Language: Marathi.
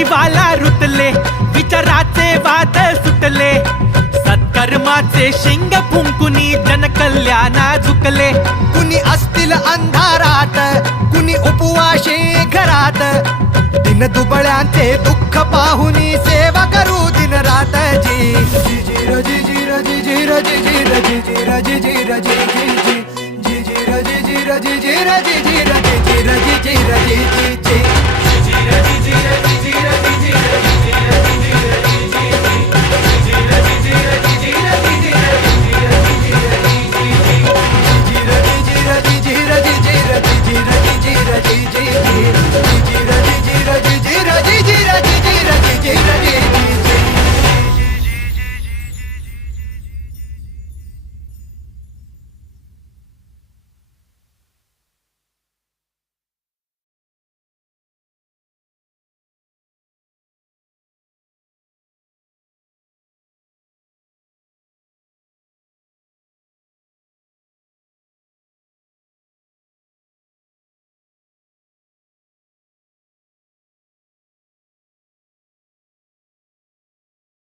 जीवाला रुतले, विचाराचे वाद सुटले, सत्कर्माचे शिंग फुंकुनी जनकल्याणा झुकले. कुणी असतील अंधारात, कुणी उपवाशी घरात, दिन दुबळ्यांचे दुःख पाहुनी सेवा करू दिन रात. जी जी रजी जी रजी जी रजी जी रजी जी रजी जी रजी जी जी जी रजी जी रजी जी रजी जी रजी जी रजी